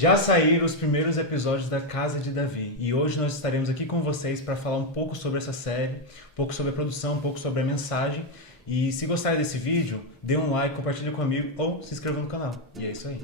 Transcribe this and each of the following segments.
Já saíram os primeiros episódios da Casa de Davi e hoje nós estaremos aqui com vocês para falar um pouco sobre essa série, um pouco sobre a produção, um pouco sobre a mensagem. E se gostarem desse vídeo, dê um like, compartilhe comigo ou se inscreva no canal. E é isso aí.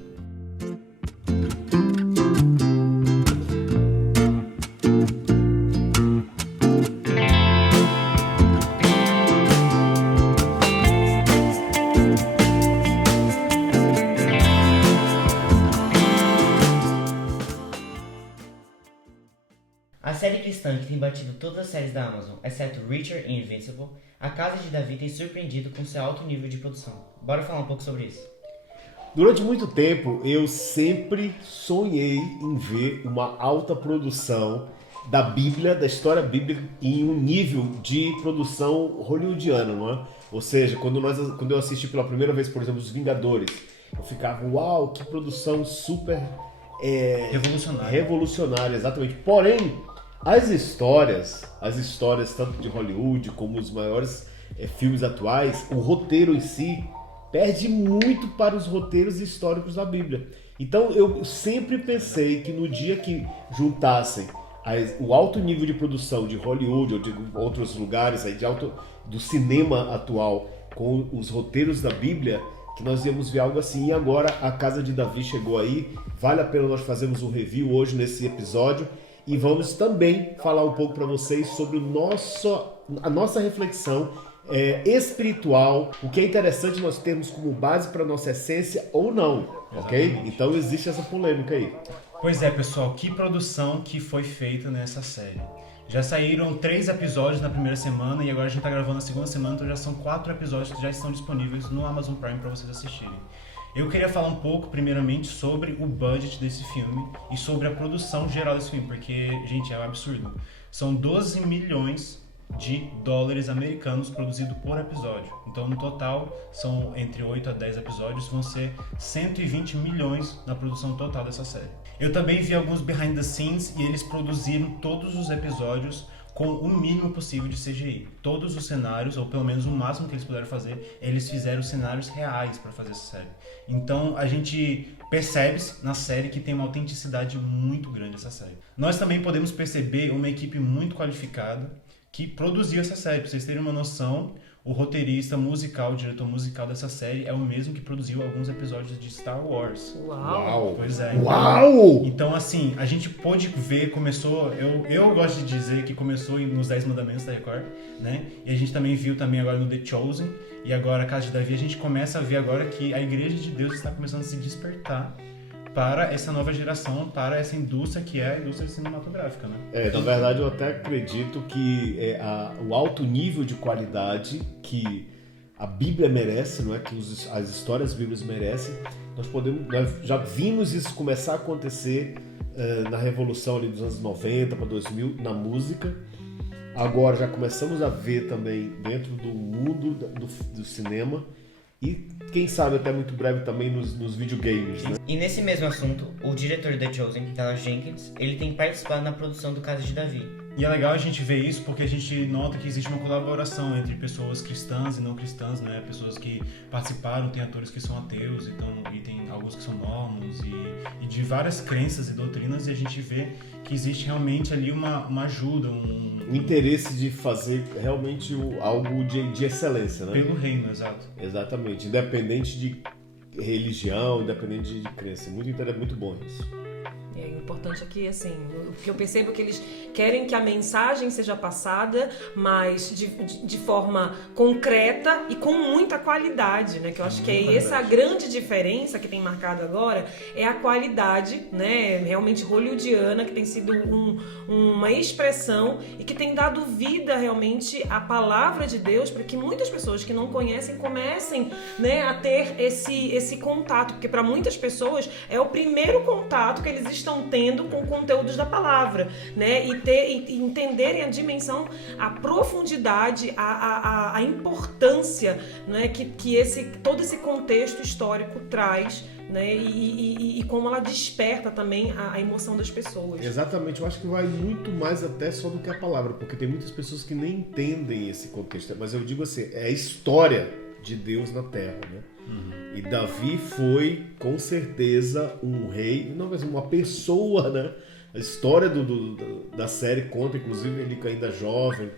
A série cristã que tem batido todas as séries da Amazon, exceto Reacher e Invincible, A Casa de Davi tem surpreendido com seu alto nível de produção. Bora falar um pouco sobre isso. Durante muito tempo, eu sempre sonhei em ver uma alta produção da Bíblia, da história bíblica, em um nível de produção hollywoodiana, não é? Ou seja, quando eu assisti pela primeira vez, por exemplo, Os Vingadores, eu ficava, uau, que produção super revolucionária, exatamente. Porém, as histórias tanto de Hollywood como os maiores filmes atuais, o roteiro em si perde muito para os roteiros históricos da Bíblia. Então eu sempre pensei que no dia que juntassem o alto nível de produção de Hollywood ou de outros lugares aí, do cinema atual com os roteiros da Bíblia, que nós íamos ver algo assim. E agora a Casa de Davi chegou aí, vale a pena nós fazermos um review hoje nesse episódio e vamos também falar um pouco para vocês sobre a nossa reflexão espiritual, o que é interessante nós termos como base para a nossa essência ou não, ok? Então existe essa polêmica aí. Pois é, pessoal, que produção que foi feita nessa série. Já saíram 3 episódios na primeira semana e agora a gente tá gravando a segunda semana, então já são 4 episódios que já estão disponíveis no Amazon Prime para vocês assistirem. Eu queria falar um pouco, primeiramente, sobre o budget desse filme e sobre a produção geral desse filme, porque, gente, é um absurdo. São 12 milhões de dólares americanos produzidos por episódio. Então, no total, são entre 8 a 10 episódios, vão ser 120 milhões na produção total dessa série. Eu também vi alguns behind the scenes e eles produziram todos os episódios com o mínimo possível de CGI. Todos os cenários, ou pelo menos o máximo que eles puderam fazer, eles fizeram cenários reais para fazer essa série. Então a gente percebe na série que tem uma autenticidade muito grande essa série. Nós também podemos perceber uma equipe muito qualificada que produziu essa série. Para vocês terem uma noção, o roteirista musical, o diretor musical dessa série é o mesmo que produziu alguns episódios de Star Wars. Uau! Pois é. Uau! Então, assim, a gente pôde ver, começou... Eu gosto de dizer que começou nos 10 Mandamentos da Record, né? E a gente também viu também agora no The Chosen. E agora, a Casa de Davi, a gente começa a ver agora que a Igreja de Deus está começando a se despertar para essa nova geração, para essa indústria que é a indústria cinematográfica, né? Na verdade, eu até acredito que o alto nível de qualidade que a Bíblia merece, não é? Que as histórias bíblicas merecem, nós já vimos isso começar a acontecer na Revolução ali dos anos 90 para 2000, na música. Agora já começamos a ver também dentro do mundo do cinema e quem sabe até muito breve também nos videogames, né? E nesse mesmo assunto, o diretor de The Chosen, Taylor Jenkins, ele tem participado na produção do Casa de Davi. E é legal a gente ver isso porque a gente nota que existe uma colaboração entre pessoas cristãs e não cristãs, né? Pessoas que participaram, tem atores que são ateus e tem alguns que são mormons e de várias crenças e doutrinas, e a gente vê que existe realmente ali uma ajuda, um interesse de fazer realmente algo de excelência, né? Pelo reino, exato. Exatamente, independente de religião, independente de crença. Muito bom isso. É importante aqui, assim, o que eu percebo é que eles querem que a mensagem seja passada, mas de forma concreta e com muita qualidade, né? Que eu acho que é essa a grande diferença que tem marcado agora, é a qualidade, né? Realmente hollywoodiana, que tem sido uma expressão e que tem dado vida realmente à palavra de Deus para que muitas pessoas que não conhecem comecem, né, a ter esse contato, porque para muitas pessoas é o primeiro contato que eles estão tendo com conteúdos da palavra, né? E entenderem a dimensão, a profundidade, a importância, né, que todo esse contexto histórico traz, né? E como ela desperta também a emoção das pessoas. Exatamente, eu acho que vai muito mais até só do que a palavra, porque tem muitas pessoas que nem entendem esse contexto, mas eu digo assim, é a história de Deus na Terra, né? E Davi foi, com certeza, um rei, não, mas uma pessoa, né? A história da série conta, inclusive, ele ainda jovem,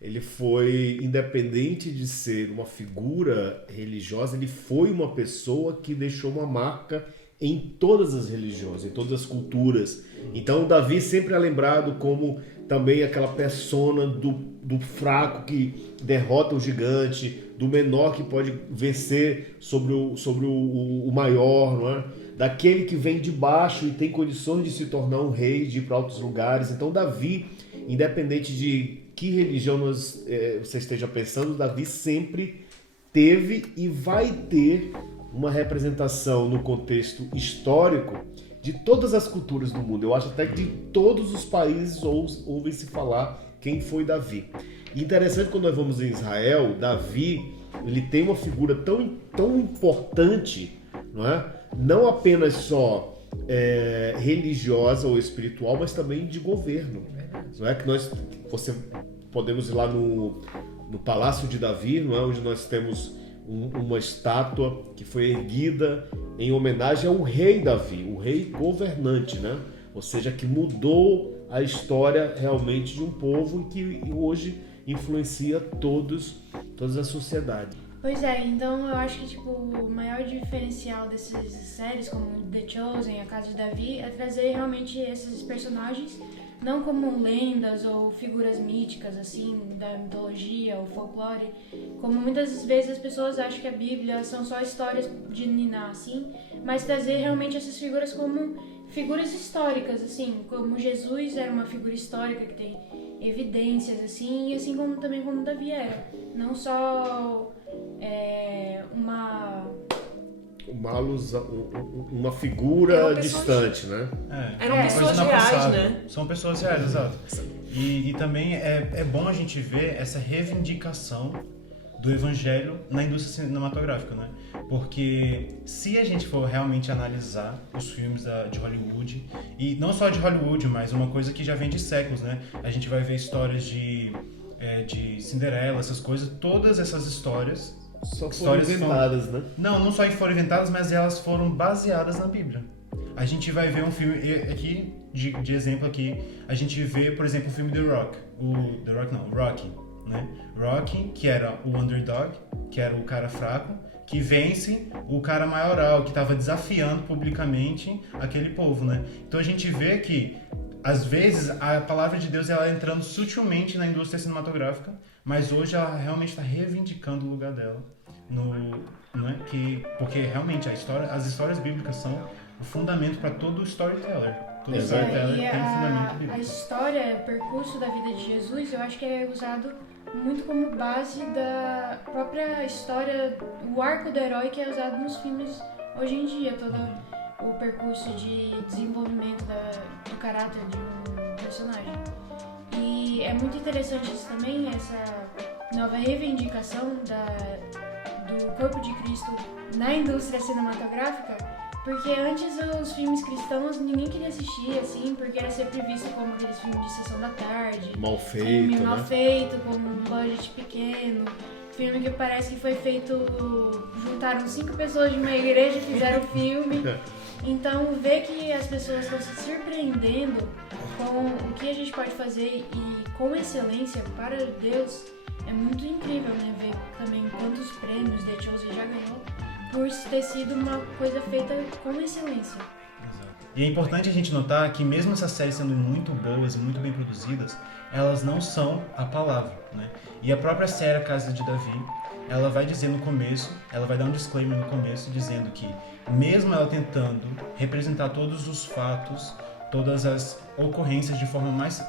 ele foi, independente de ser uma figura religiosa, ele foi uma pessoa que deixou uma marca em todas as religiões, em todas as culturas. Então, Davi sempre é lembrado como também aquela persona do fraco que derrota o gigante, do menor que pode vencer sobre o maior, não é? Daquele que vem de baixo e tem condições de se tornar um rei, de ir para altos lugares. Então, Davi, independente de que religião você esteja pensando, Davi sempre teve e vai ter uma representação no contexto histórico de todas as culturas do mundo. Eu acho até que de todos os países ouvem-se falar quem foi Davi. E interessante, quando nós vamos em Israel, Davi, ele tem uma figura tão importante, não é? Não apenas só religiosa ou espiritual, mas também de governo. Não é que podemos ir lá no Palácio de Davi, não é? Onde nós temos uma estátua que foi erguida em homenagem ao rei Davi, o rei governante, né? Ou seja, que mudou a história realmente de um povo e que hoje influencia toda a sociedade. Pois é, então eu acho que tipo, o maior diferencial dessas séries como The Chosen, A Casa de Davi, é trazer realmente esses personagens não como lendas ou figuras míticas, assim, da mitologia ou folclore, como muitas vezes as pessoas acham que a Bíblia são só histórias de ninar, assim, mas trazer realmente essas figuras como figuras históricas, assim, como Jesus era uma figura histórica que tem evidências, assim, e assim como também como Davi era. Não só uma alusão, uma figura distante, né? Eram pessoas reais, né? São pessoas reais, exato. E também é bom a gente ver essa reivindicação do evangelho na indústria cinematográfica, né? Porque se a gente for realmente analisar os filmes de Hollywood, e não só de Hollywood, mas uma coisa que já vem de séculos, né? A gente vai ver histórias de Cinderela, essas coisas, todas essas histórias só foram inventadas, né? Não só foram inventadas, mas elas foram baseadas na Bíblia. A gente vai ver um filme aqui, de exemplo aqui, a gente vê, por exemplo, o filme Rocky, né? Rocky, que era o underdog, que era o cara fraco, que vence o cara maioral, que estava desafiando publicamente aquele povo, né? Então a gente vê que, às vezes, a palavra de Deus ela entrando sutilmente na indústria cinematográfica, mas hoje ela realmente está reivindicando o lugar dela. Porque realmente as histórias bíblicas são o fundamento para todo storyteller. Todo storyteller tem um fundamento bíblico. A história, o percurso da vida de Jesus, eu acho que é usado muito como base da própria história, o arco do herói que é usado nos filmes hoje em dia, todo o percurso de desenvolvimento do caráter de um personagem. E é muito interessante isso também, essa nova reivindicação do corpo de Cristo na indústria cinematográfica, porque antes os filmes cristãos ninguém queria assistir, assim, porque era sempre visto como aqueles filmes de sessão da tarde. Mal feito, mal feito, com um budget pequeno. Filme que parece que foi feito... Juntaram 5 pessoas de uma igreja e fizeram o filme. Então, ver que as pessoas estão se surpreendendo com o que a gente pode fazer e com excelência para Deus é muito incrível, né? Ver também quantos prêmios The Chosen já ganhou por ter sido uma coisa feita com excelência. E é importante a gente notar que mesmo essas séries sendo muito boas e muito bem produzidas, elas não são a palavra, né? E a própria série A Casa de Davi, ela vai dizer no começo, ela vai dar um disclaimer no começo dizendo que mesmo ela tentando representar todos os fatos, todas as ocorrências de forma mais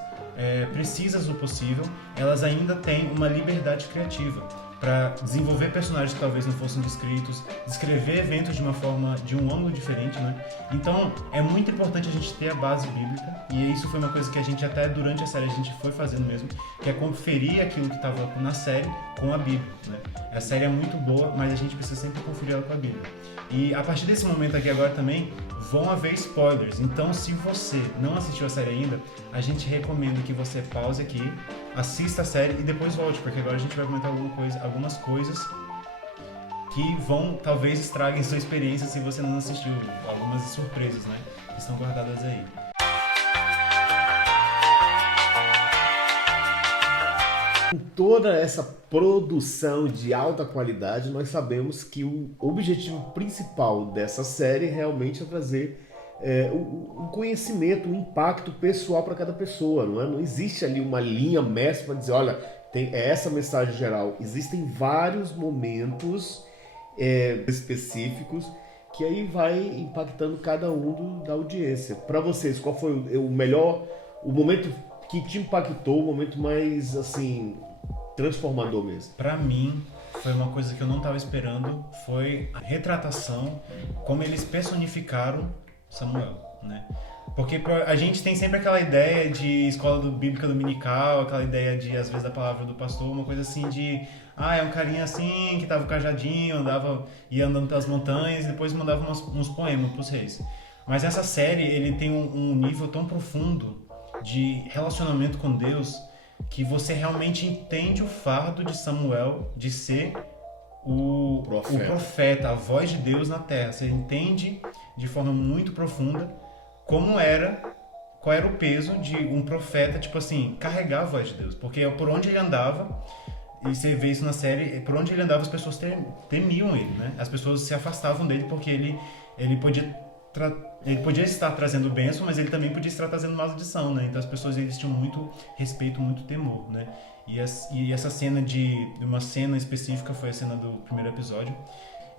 precisas do possível, elas ainda têm uma liberdade criativa para desenvolver personagens que talvez não fossem descritos, descrever eventos de um ângulo diferente, né? Então, é muito importante a gente ter a base bíblica, e isso foi uma coisa que a gente até durante a série a gente foi fazendo mesmo, que é conferir aquilo que estava na série com a Bíblia, né? A série é muito boa, mas a gente precisa sempre conferir ela com a Bíblia. E a partir desse momento aqui agora também vão haver spoilers, então se você não assistiu a série ainda, a gente recomenda que você pause aqui, assista a série e depois volte, porque agora a gente vai comentar algumas coisas que vão, talvez, estraguem sua experiência se você não assistiu. Algumas surpresas, né? Que estão guardadas aí. Com toda essa produção de alta qualidade, nós sabemos que o objetivo principal dessa série realmente é trazer um conhecimento, um impacto pessoal para cada pessoa, não é? Não existe ali uma linha mestra para dizer, olha, é essa mensagem geral. Existem vários momentos específicos que aí vai impactando cada um da audiência. Para vocês, qual foi o melhor, o momento que te impactou, o momento mais, assim, transformador mesmo? Pra mim, foi uma coisa que eu não estava esperando, foi a retratação, como eles personificaram Samuel, né? Porque a gente tem sempre aquela ideia de escola bíblica dominical, aquela ideia de, às vezes, da palavra do pastor, uma coisa assim de... é um carinha assim, que tava com cajadinho, ia andando pelas montanhas e depois mandava uns poemas pros reis. Mas essa série, ele tem um nível tão profundo de relacionamento com Deus que você realmente entende o fardo de Samuel de ser o profeta, a voz de Deus na terra. Você entende de forma muito profunda qual era o peso de um profeta, tipo assim, carregar a voz de Deus. Porque por onde ele andava, e você vê isso na série, por onde ele andava as pessoas temiam ele, né? As pessoas se afastavam dele porque ele podia estar trazendo bênção, mas ele também podia estar trazendo maldição, né? Então as pessoas, eles tinham muito respeito, muito temor, né? E essa cena uma cena específica foi a cena do primeiro episódio,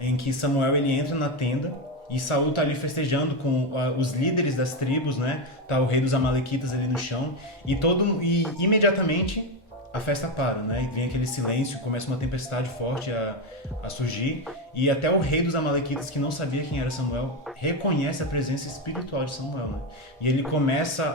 em que Samuel, ele entra na tenda e Saul tá ali festejando com os líderes das tribos, né? Tá o rei dos amalequitas ali no chão e imediatamente a festa para, né? E vem aquele silêncio, começa uma tempestade forte a surgir e até o rei dos amalequitas, que não sabia quem era Samuel, reconhece a presença espiritual de Samuel, né? E ele começa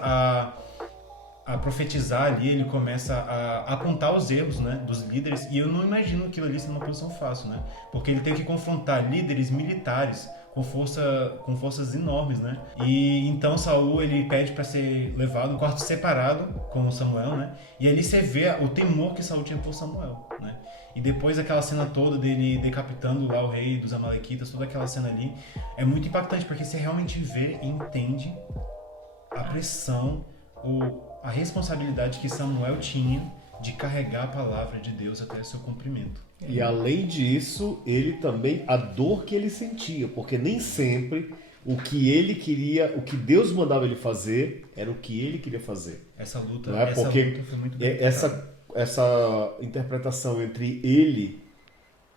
a profetizar ali, ele começa a apontar os erros, né, dos líderes, e eu não imagino aquilo ali sendo uma posição fácil, né? Porque ele tem que confrontar líderes militares com forças enormes, né? E então Saul, ele pede para ser levado um quarto separado com Samuel, né? E ali você vê o temor que Saul tinha por Samuel, né? E depois aquela cena toda dele decapitando lá o rei dos amalequitas, toda aquela cena ali é muito impactante, porque você realmente vê e entende a pressão, a responsabilidade que Samuel tinha de carregar a palavra de Deus até seu cumprimento. E além disso, ele também, a dor que ele sentia, porque nem sempre o que ele queria, o que Deus mandava ele fazer, era o que ele queria fazer. Essa luta, não é? Porque luta foi muito bem essa interpretação entre ele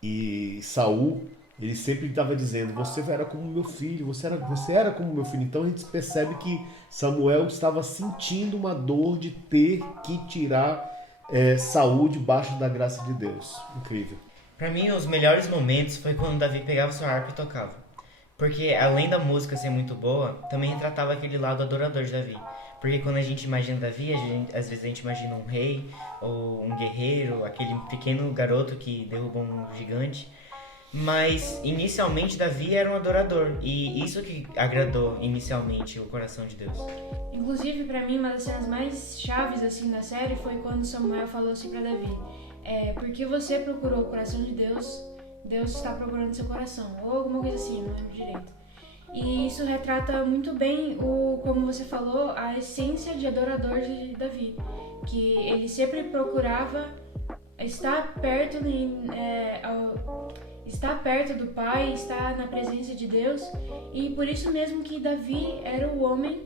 e Saul, ele sempre estava dizendo, você era como meu filho, você era como meu filho. Então a gente percebe que Samuel estava sentindo uma dor de ter que tirar Saul debaixo da graça de Deus. Incrível. Pra mim, os melhores momentos foi quando Davi pegava sua harpa e tocava. Porque além da música ser muito boa, também retratava aquele lado adorador de Davi. Porque quando a gente imagina Davi, às vezes a gente imagina um rei ou um guerreiro, aquele pequeno garoto que derruba um gigante. Mas inicialmente Davi era um adorador, e isso que agradou inicialmente o coração de Deus. Inclusive, pra mim, uma das cenas mais chaves assim da série foi quando Samuel falou assim pra Davi: porque você procurou o coração de Deus, Deus está procurando seu coração, ou alguma coisa assim, não lembro direito. E isso retrata muito bem como você falou, a essência de adorador de Davi, que ele sempre procurava estar perto do Pai, estar na presença de Deus, e por isso mesmo que Davi era o homem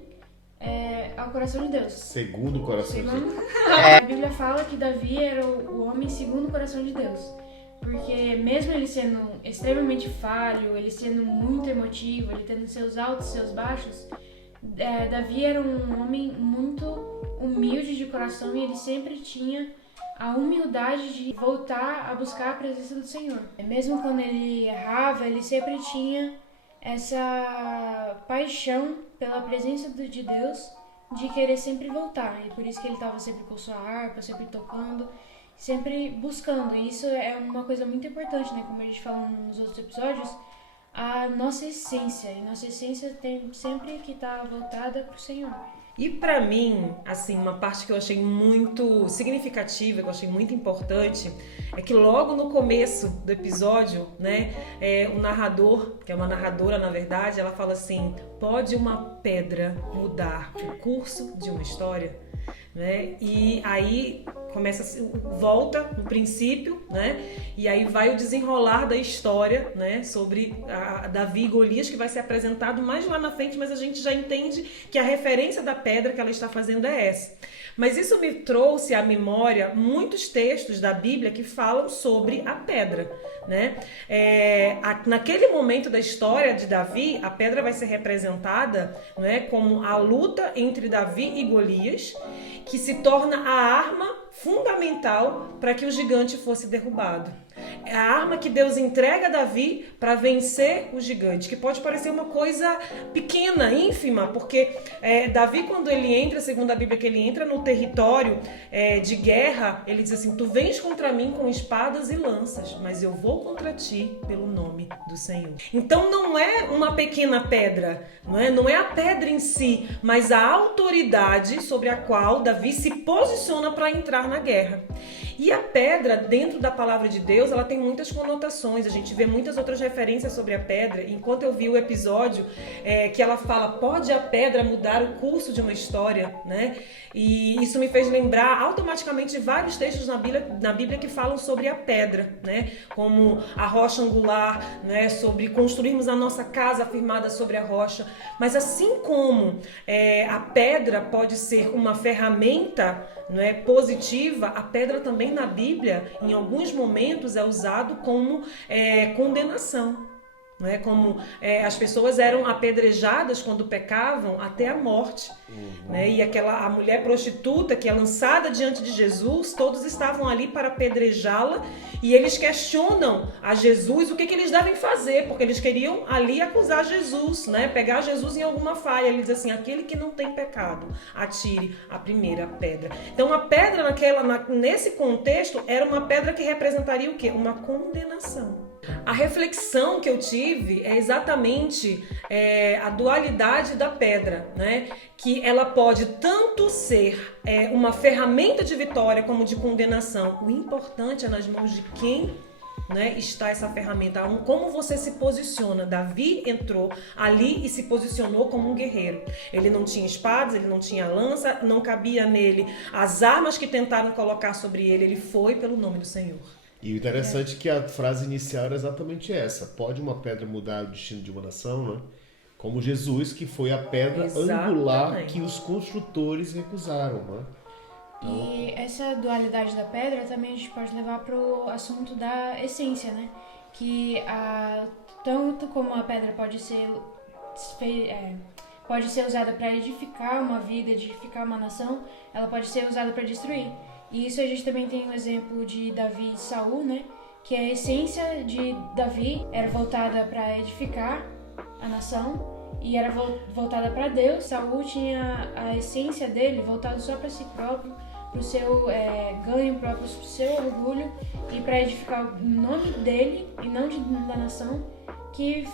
ao coração de Deus. Segundo o coração de Deus. A Bíblia fala que Davi era o homem segundo o coração de Deus, porque mesmo ele sendo extremamente falho, ele sendo muito emotivo, ele tendo seus altos e seus baixos, Davi era um homem muito humilde de coração, e ele sempre tinha a humildade de voltar a buscar a presença do Senhor. Mesmo quando ele errava, ele sempre tinha essa paixão pela presença de Deus, de querer sempre voltar. E por isso que ele estava sempre com sua harpa, sempre tocando, sempre buscando. E isso é uma coisa muito importante, né? Como a gente falou nos outros episódios, a nossa essência. E nossa essência tem sempre que estar voltada para o Senhor. E pra mim, assim, uma parte que eu achei muito significativa, que eu achei muito importante, é que logo no começo do episódio, né, o narrador, que é uma narradora na verdade, ela fala assim: pode uma pedra mudar o curso de uma história? Né? E aí volta no princípio, né? E aí vai o desenrolar da história, né? Sobre Davi e Golias, que vai ser apresentado mais lá na frente, mas a gente já entende que a referência da pedra que ela está fazendo é essa. Mas isso me trouxe à memória muitos textos da Bíblia que falam sobre a pedra, né? Naquele momento da história de Davi, a pedra vai ser representada, né, como a luta entre Davi e Golias, que se torna a arma fundamental para que o gigante fosse derrubado. É a arma que Deus entrega a Davi para vencer o gigante, que pode parecer uma coisa pequena, ínfima, porque Davi, quando ele entra, segundo a Bíblia, que ele entra no território de guerra, ele diz assim: tu vens contra mim com espadas e lanças, mas eu vou contra ti pelo nome do Senhor. Então não é uma pequena pedra, não é a pedra em si, mas a autoridade sobre a qual Davi se posiciona para entrar na guerra. E a pedra, dentro da palavra de Deus, ela tem muitas conotações. A gente vê muitas outras referências sobre a pedra. Enquanto eu vi o episódio que ela fala: pode a pedra mudar o curso de uma história, né? E isso me fez lembrar automaticamente de vários textos na Bíblia que falam sobre a pedra, né? Como a rocha angular, né? Sobre construirmos a nossa casa firmada sobre a rocha. Mas assim como a pedra pode ser uma ferramenta, não é, positiva, a pedra também na Bíblia, em alguns momentos, é usado como condenação. Não é? Como as pessoas eram apedrejadas quando pecavam até a morte. Né? E a mulher prostituta que é lançada diante de Jesus, todos estavam ali para apedrejá-la, e eles questionam a Jesus o que eles devem fazer, porque eles queriam ali acusar Jesus, né? Pegar Jesus em alguma falha. Ele diz assim: aquele que não tem pecado, atire a primeira pedra. Então a pedra nesse contexto era uma pedra que representaria o quê? Uma condenação. A reflexão que eu tive é exatamente a dualidade da pedra, né? Que ela pode tanto ser uma ferramenta de vitória como de condenação. O importante é nas mãos de quem, né, está essa ferramenta, como você se posiciona. Davi entrou ali e se posicionou como um guerreiro. Ele não tinha espadas, ele não tinha lança, não cabia nele as armas que tentaram colocar sobre ele. Ele foi pelo nome do Senhor. E o interessante é que a frase inicial era exatamente essa: pode uma pedra mudar o destino de uma nação, né? Como Jesus, que foi a pedra angular que os construtores recusaram, né? Então... E essa dualidade da pedra também a gente pode levar para o assunto da essência, né? Que tanto como a pedra pode ser usada para edificar uma vida, edificar uma nação, ela pode ser usada para destruir. E isso a gente também tem o exemplo de Davi e Saul, né? Que a essência de Davi era voltada para edificar a nação e era voltada para Deus. Saul tinha a essência dele voltada só para si próprio, para o seu ganho próprio, para o seu orgulho e para edificar o nome dele e não da nação, que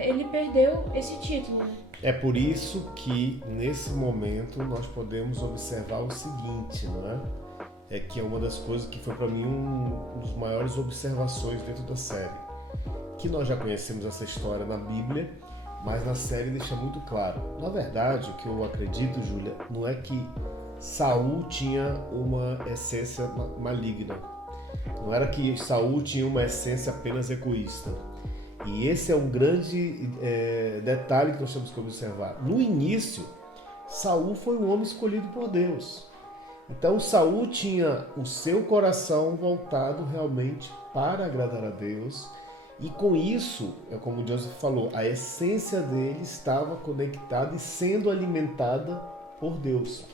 ele perdeu esse título, né? É por isso que nesse momento nós podemos observar o seguinte, não é? Que é uma das coisas que foi para mim um dos maiores observações dentro da série. Que nós já conhecemos essa história na Bíblia, mas na série deixa muito claro. Na verdade, o que eu acredito, Júlia, não é que Saul tinha uma essência maligna. Não era que Saul tinha uma essência apenas egoísta. E esse é um grande detalhe que nós temos que observar. No início, Saul foi um homem escolhido por Deus. Então Saul tinha o seu coração voltado realmente para agradar a Deus, e com isso, como o Joseph falou, a essência dele estava conectada e sendo alimentada por Deus.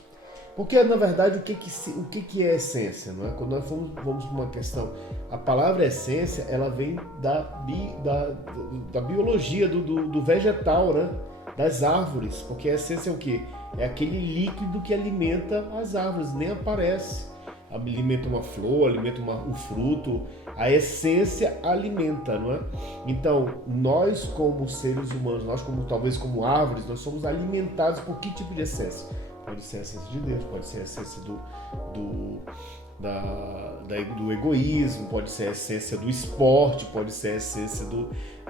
Porque na verdade o que é essência, não é? Quando nós vamos para uma questão, a palavra essência, ela vem da biologia, do vegetal, né? Das árvores, porque a essência é o quê? É aquele líquido que alimenta as árvores, nem aparece. alimenta uma flor, alimenta um fruto. A essência alimenta, não é? Então, nós como seres humanos, nós talvez como árvores, nós somos alimentados por que tipo de essência? Pode ser a essência de Deus, pode ser a essência do egoísmo, pode ser a essência do esporte, pode ser a essência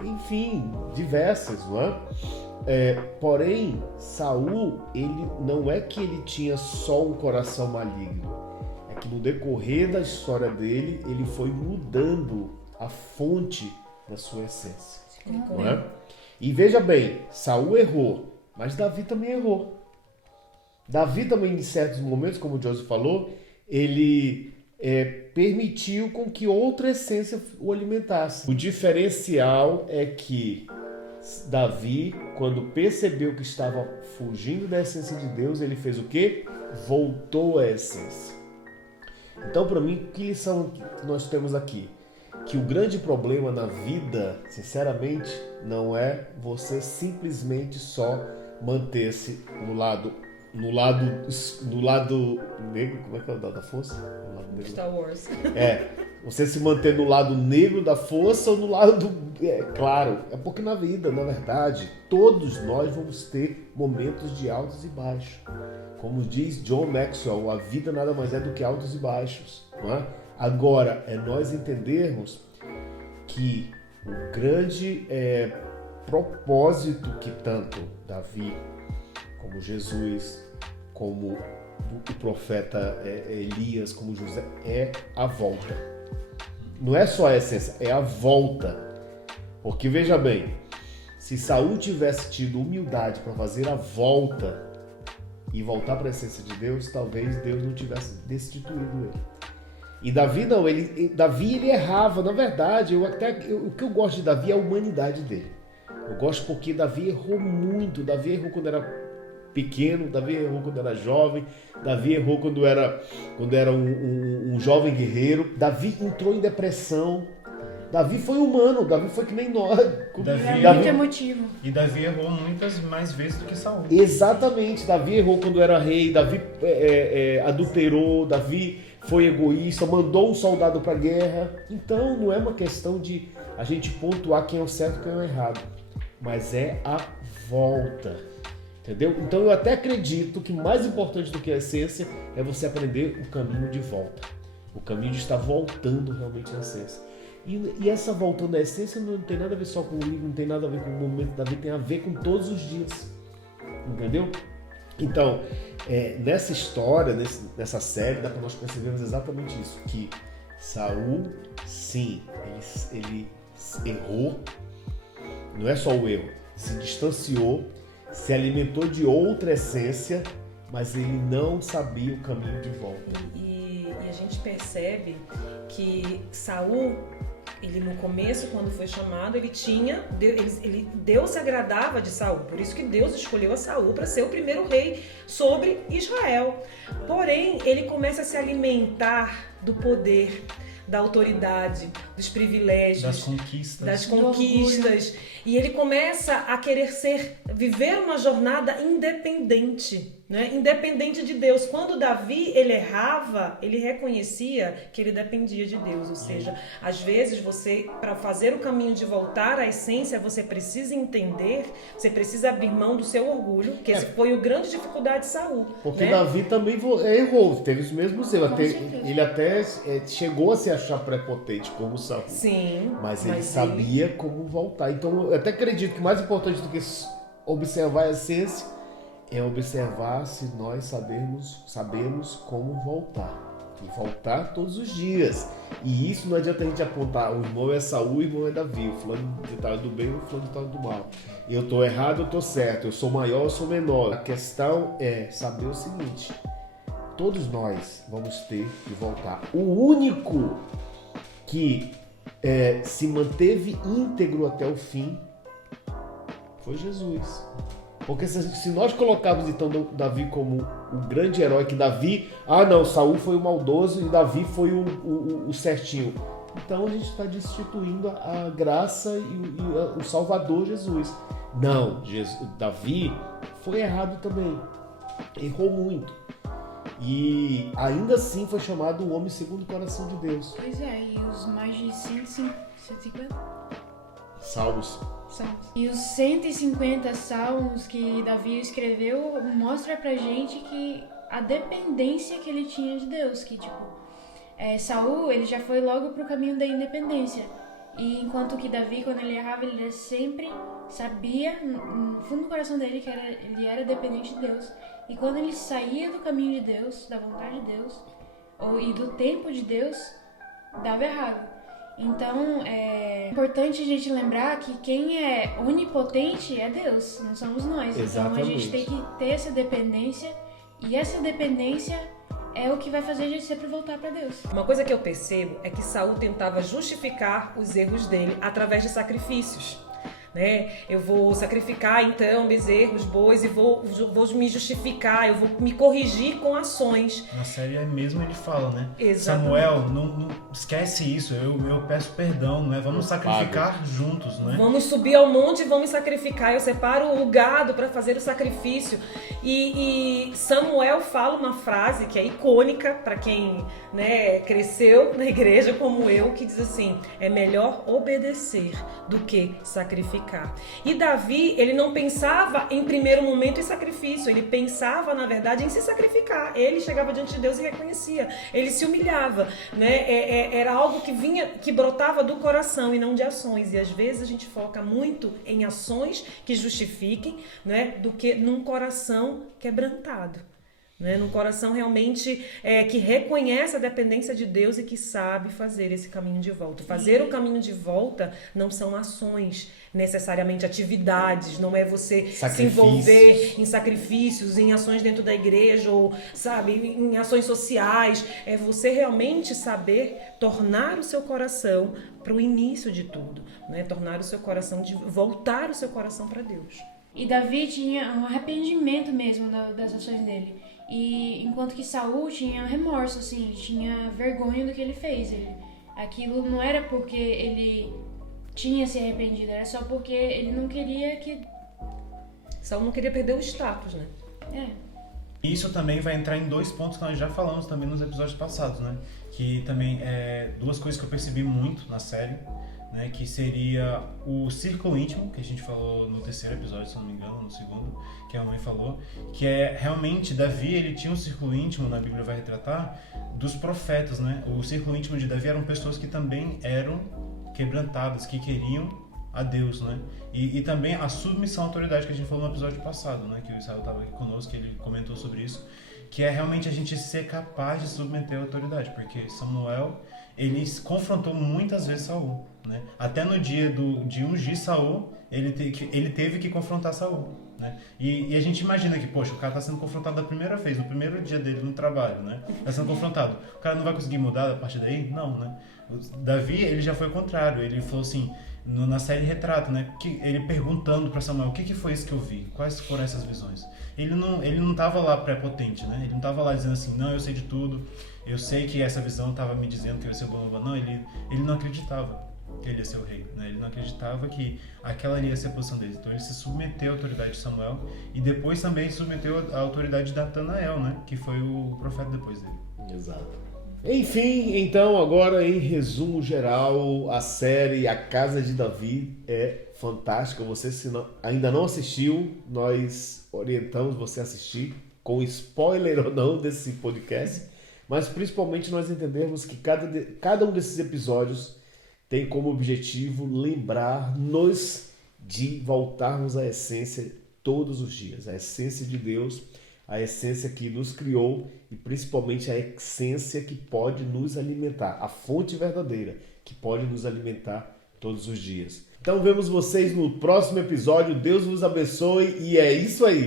enfim, diversas, não é? Porém, Saul, ele não é que ele tinha só um coração maligno, é que no decorrer da história dele, ele foi mudando a fonte da sua essência, não é? E veja bem, Saul errou, mas Davi também errou. Davi também, em certos momentos, como o Joseph falou, ele permitiu com que outra essência o alimentasse. O diferencial é que Davi, quando percebeu que estava fugindo da essência de Deus, ele fez o quê? Voltou à essência. Então, para mim, que lição nós temos aqui? Que o grande problema na vida, sinceramente, não é você simplesmente só manter-se no lado negro, como é que é o da força? Star Wars. Você se manter no lado negro da força ou no lado claro. É porque na vida, na verdade, todos nós vamos ter momentos de altos e baixos. Como diz John Maxwell, a vida nada mais é do que altos e baixos, não é? Agora, é nós entendermos que o grande propósito que tanto Davi, como Jesus, como o profeta Elias, como José, é a volta. Não é só a essência, é a volta. Porque veja bem, se Saul tivesse tido humildade para fazer a volta e voltar para a essência de Deus, talvez Deus não tivesse destituído ele. E Davi não, Davi errava. Na verdade, o que eu gosto de Davi é a humanidade dele. Eu gosto porque Davi errou muito. Davi errou quando era pequeno, Davi errou quando era jovem, Davi errou quando era um jovem guerreiro. Davi entrou em depressão. Davi foi humano, Davi foi que nem nós. Davi é muito emotivo. E Davi errou muitas mais vezes do que Saul. Exatamente, Davi errou quando era rei, Davi adulterou, Davi foi egoísta, mandou um soldado para a guerra. Então não é uma questão de a gente pontuar quem é o certo e quem é o errado, mas é a volta. Entendeu? Então eu até acredito que mais importante do que a essência é você aprender o caminho de volta. O caminho de estar voltando realmente à essência. E essa voltando à essência não tem nada a ver só com o livro, não tem nada a ver com o momento da vida, tem a ver com todos os dias. Entendeu? Então, nessa história, nessa série, dá para nós percebermos exatamente isso. Que Saul, sim, ele errou. Não é só o erro. Se distanciou, se alimentou de outra essência, mas ele não sabia o caminho de volta. E a gente percebe que Saul, ele no começo, quando foi chamado, Deus se agradava de Saul. Por isso que Deus escolheu a Saul para ser o primeiro rei sobre Israel. Porém, ele começa a se alimentar do poder, da autoridade, dos privilégios, das conquistas. E ele começa a querer viver uma jornada independente, né? Independente de Deus. Quando Davi ele errava, ele reconhecia que ele dependia de Deus. Ou seja, às vezes você, para fazer o caminho de voltar à essência, você precisa entender, você precisa abrir mão do seu orgulho, que esse foi a grande dificuldade de Saul. Porque né? Davi também errou, teve os mesmos erros. Ele até chegou a se achar prepotente como Saul. Sim. Mas ele sabia como voltar. Então eu até acredito que mais importante do que observar a essência é observar se nós sabemos como voltar. E voltar todos os dias. E isso não adianta a gente apontar, o irmão é Saul, o irmão é Davi, o fulano de tal é do bem, o fulano de tal é do mal. Eu tô errado, eu tô certo, eu sou maior, eu sou menor. A questão é saber o seguinte, todos nós vamos ter que voltar. O único que se manteve íntegro até o fim foi Jesus. Porque se nós colocarmos então Davi como o grande herói, que Davi, Saul foi o maldoso e Davi foi o certinho. Então a gente está destituindo a graça e o Salvador Jesus. Não, Davi foi errado também. Errou muito. E ainda assim foi chamado o homem segundo o coração de Deus. Pois é, e os mais de 150 Salmos. salmos. E os 150 salmos que Davi escreveu mostra pra gente que a dependência que ele tinha de Deus, que tipo, Saul, ele já foi logo pro caminho da independência. E enquanto que Davi, quando ele errava, ele sempre sabia, no fundo do coração dele, que ele era dependente de Deus. E quando ele saía do caminho de Deus, da vontade de Deus, e do tempo de Deus, dava errado. Então, é importante a gente lembrar que quem é onipotente é Deus, não somos nós. Exatamente. Então a gente tem que ter essa dependência, e essa dependência é o que vai fazer a gente sempre voltar para Deus. Uma coisa que eu percebo é que Saul tentava justificar os erros dele através de sacrifícios. Né? Eu vou sacrificar então bezerros, bois e vou me justificar, eu vou me corrigir com ações. Na série mesmo ele fala, né? Exatamente. Samuel, não esquece isso, eu peço perdão, né? Vamos sacrificar juntos, né? Vamos subir ao monte e vamos sacrificar. Eu separo o gado para fazer o sacrifício. E Samuel fala uma frase que é icônica para quem, né, cresceu na igreja como eu, que diz assim: é melhor obedecer do que sacrificar. E Davi, ele não pensava em primeiro momento em sacrifício, ele pensava, na verdade, em se sacrificar. Ele chegava diante de Deus e reconhecia, ele se humilhava, né? Era algo que brotava do coração e não de ações. E às vezes a gente foca muito em ações que justifiquem, né, do que num coração quebrantado. Né, num coração realmente que reconhece a dependência de Deus e que sabe fazer esse caminho de volta. Fazer o caminho de volta não são ações, necessariamente atividades, não é você se envolver em sacrifícios, em ações dentro da igreja ou, sabe, em ações sociais. É você realmente saber tornar o seu coração para o início de tudo, né? Tornar o seu coração, voltar o seu coração para Deus. E Davi tinha um arrependimento mesmo das ações dele. E enquanto que Saul tinha remorso, assim, tinha vergonha do que ele fez. Aquilo não era porque ele tinha se arrependido, era só porque ele não queria que... Saul não queria perder o status, né? Isso também vai entrar em dois pontos que nós já falamos também nos episódios passados, né? Que também duas coisas que eu percebi muito na série, né, que seria o círculo íntimo, que a gente falou no terceiro episódio, se não me engano, no segundo, que a mãe falou, que é realmente Davi, ele tinha um círculo íntimo, na Bíblia vai retratar, dos profetas, né? O círculo íntimo de Davi eram pessoas que também eram quebrantadas, que queriam a Deus, né? E também a submissão à autoridade, que a gente falou no episódio passado, né? Que o Israel estava aqui conosco, que ele comentou sobre isso, que é realmente a gente ser capaz de submeter a autoridade, porque Samuel, ele confrontou muitas vezes Saul, né? Até no dia de ungir Saul, ele teve que confrontar Saul, né? E a gente imagina que, poxa, o cara está sendo confrontado da primeira vez, no primeiro dia dele no trabalho, né? Está sendo confrontado. O cara não vai conseguir mudar a partir daí? Não, né? O Davi, ele já foi o contrário. Ele falou assim, na série retrata, né? Que ele perguntando para Samuel, o que foi isso que eu vi? Quais foram essas visões? Ele não estava lá prepotente, né? Ele não estava lá dizendo assim, não, eu sei de tudo, eu sei que essa visão estava me dizendo que eu ia ser o bom. Não, ele não acreditava que ele ia ser o rei, né? Ele não acreditava que aquela ia ser a posição dele. Então ele se submeteu à autoridade de Samuel e depois também se submeteu à autoridade de Natanael, né? Que foi o profeta depois dele. Exato. Enfim, então agora em resumo geral, a série A Casa de Davi é fantástica. Você ainda não assistiu, nós orientamos você a assistir, com spoiler ou não desse podcast, mas principalmente nós entendemos que cada um desses episódios tem como objetivo lembrar-nos de voltarmos à essência todos os dias, a essência de Deus, a essência que nos criou e principalmente a essência que pode nos alimentar, a fonte verdadeira que pode nos alimentar todos os dias. Então vemos vocês no próximo episódio. Deus vos abençoe e é isso aí.